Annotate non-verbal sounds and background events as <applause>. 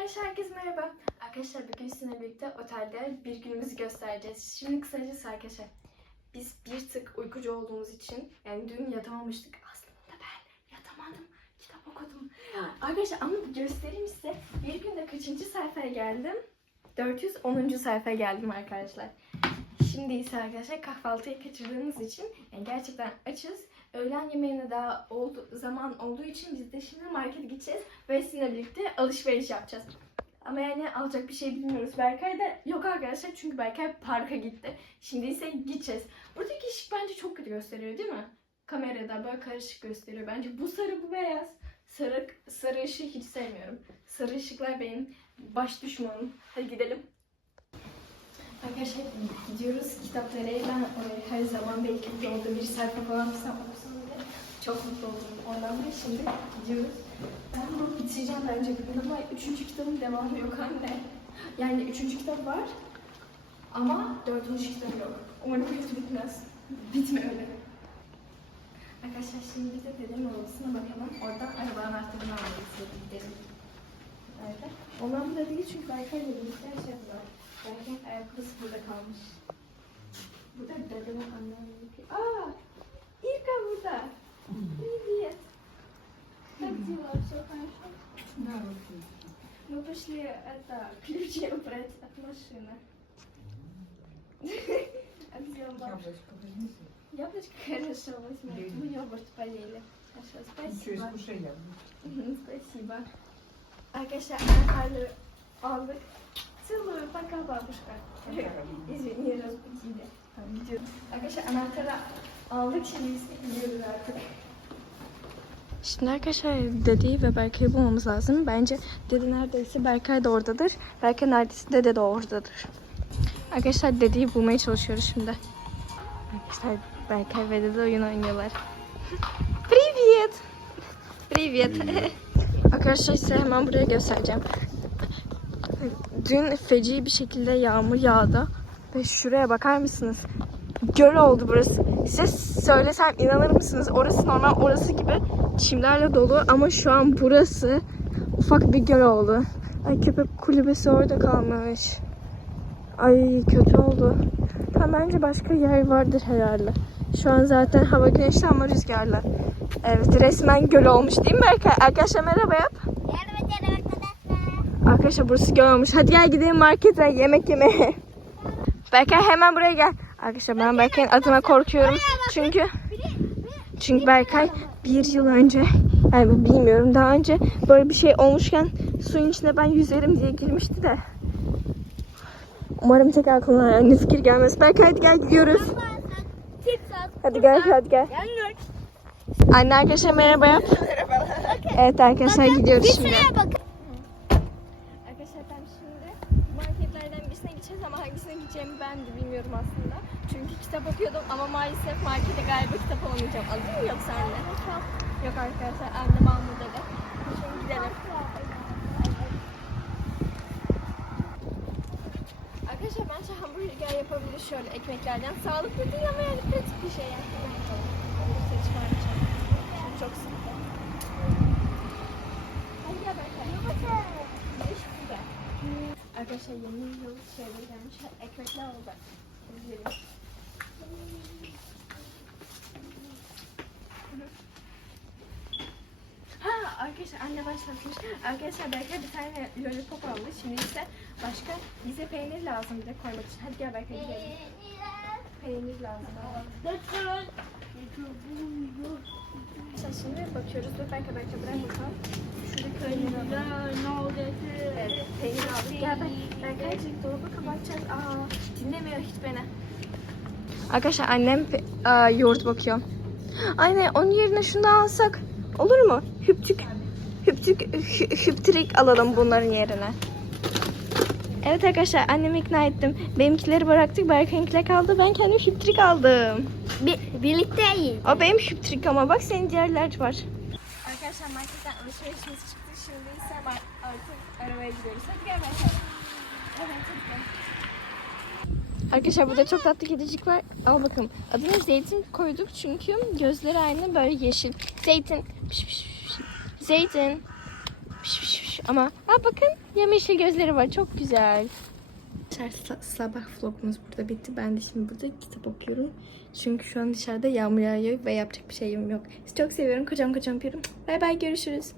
Arkadaşlar herkese merhaba. Arkadaşlar bugün sizinle birlikte otelde bir günümüzü göstereceğiz. Şimdi kısacası arkadaşlar biz bir tık uykucu olduğumuz için yani dün yatamamıştık. Aslında ben yatamadım. Kitap okudum. Arkadaşlar ama göstereyim size. Bir günde kaçıncı sayfaya geldim? 410. sayfaya geldim arkadaşlar. Şimdi ise arkadaşlar kahvaltıyı kaçırdığımız için yani gerçekten açız. Öğlen yemeğine daha oldu, zaman olduğu için biz de şimdi markete gideceğiz ve sizinle birlikte alışveriş yapacağız. Ama yani alacak bir şey bilmiyoruz. Berkay da yok arkadaşlar çünkü Berkay parka gitti. Şimdi ise gideceğiz. Buradaki ışık bence çok kötü gösteriyor değil mi? Kamerada böyle karışık gösteriyor. Bence bu sarı bu beyaz. Sarı, sarı ışığı hiç sevmiyorum. Sarı ışıklar benim baş düşmanım. Hadi gidelim. Arkadaşlar gidiyoruz kitaplara. Ben e, her zaman belki yolda bir sayfa falan kitap okusam bile çok mutlu olurum. Ondan da şimdi gidiyoruz. Ben bunu bitireceğim bence bugün ama üçüncü kitabın devamı yok anne. Yani üçüncü kitap var ama dördüncü kitap yok. Umarım hiç bitmez. Bitmiyor. Arkadaşlar şimdi bir de dedemin odasına bakalım. Oradan araba anahtarını almak istedim gidelim. Nerede? Onlar burada değil çünkü Berkay'la birlikte şey var. Burada kalmış. Burada dedemin anneannem Aa! İlka burada. Привет. Как дела? Все хорошо? Да, окей. Мы пошли это <laughs> ключи убрать от машины. <laughs> А где? Яблочко принеси. Яблочко хорошо возьмем. Мы йогурт поели. Хорошо, спасибо. искушай яблочко. Спасибо. Arkadaşlar aldık. Целую, пока, бабушка. Извини, разбудили. Tamam, gidiyoruz. Arkadaşlar anahtarı aldık şimdi biz gidiyoruz artık. Şimdi arkadaşlar dedeyi ve Berkay'ı bulmamız lazım. Bence dede neredeyse Berkay da oradadır. Berkay neredeyse dede de oradadır. Arkadaşlar dedeyi bulmaya çalışıyoruz şimdi. Arkadaşlar Berkay ve dede oyun oynuyorlar. <laughs> Привет! Привет! Arkadaşlar size hemen buraya göstereceğim. Dün feci bir şekilde yağmur yağdı. Ve şuraya bakar mısınız? Göl oldu burası. Size söylesem inanır mısınız? Orası normal orası gibi çimlerle dolu ama şu an burası ufak bir göl oldu. Ay köpek kulübesi orada kalmış. Ay kötü oldu. Tam bence başka yer vardır herhalde. Şu an zaten hava güneşli ama rüzgarlı. Evet resmen göl olmuş değil mi Berkay? Arkadaşlar merhaba yap. Ederim arkadaşlar. Arkadaşlar burası göl olmuş. Hadi gel gidelim markete yemek yemeye. Berkay hemen buraya gel. Arkadaşlar ben Berkay'ın adına korkuyorum. Çünkü çünkü Berkay bir yıl önce yani bilmiyorum daha önce böyle bir şey olmuşken suyun içine ben yüzerim diye girmişti de. Umarım tekrar aklına aynı fikir gelmez. Berkay hadi gel gidiyoruz. Hadi gel hadi gel. Anne arkadaşlar merhaba. Evet arkadaşlar gidiyoruz şimdi. Arkadaşlar ben şimdi marketlerden birisine gideceğiz ama hangisine gideceğimi ben de bilmiyorum aslında. Çünkü kitap okuyordum ama maalesef markete galiba kitap alamayacağım. Alayım mı yoksa anne? Yok arkadaşlar annem alma dedi. Şimdi gidelim. Arkadaşlar bence hamburger yapabiliriz şöyle ekmeklerden. Sağlıklı değil ama yani pratik bir şey yani. Olursa. Şimdi çok sıktı. Hadi gel Berkay. Arkadaşlar yeni yıl şeyleri gelmiş. Ekmekler oldu. Gidelim. Ha arkadaşlar anne başlatmış. Arkadaşlar Berkay bir tane lollipop aldı. Şimdi ise başka bize peynir lazım bir de koymak için. Hadi gel Berkay gidelim. Peynir lazım. Arkadaşlar şimdi bakıyoruz. Dur Berkay Berkay bırak bakalım. Şurada peynir peynir aldık. Gel Berkay. Berkaycık dolabı kapatacağız. Aa dinlemiyor hiç beni. Arkadaşlar annem aa, yoğurt bakıyor. Aynen onun yerine şunu da alsak olur mu? Hüptük, hüptük, hü- hüptrik alalım bunların yerine. Evet arkadaşlar annemi ikna ettim. Benimkileri bıraktık. Berkay'ınkiler kaldı. Ben kendim hüptrik aldım. Bir, birlikte yiyin. O benim hüptrik ama bak senin diğerler var. Arkadaşlar marketten alışverişimiz çıktı. Şimdi ise artık arabaya gidiyoruz. Hadi gel Berkay. Evet hadi gel. Arkadaşlar burada çok tatlı kedicik var. Al bakalım. Adını Zeytin koyduk çünkü gözleri aynı böyle yeşil. Zeytin. Piş, piş, piş. Zeytin. Piş, piş, piş. Ama ha bakın yemyeşil gözleri var. Çok güzel. Arkadaşlar sabah vlogumuz burada bitti. Ben de şimdi burada kitap okuyorum. Çünkü şu an dışarıda yağmur yağıyor ve yapacak bir şeyim yok. Sizi çok seviyorum. Kocam kocam yapıyorum. Bay bay görüşürüz.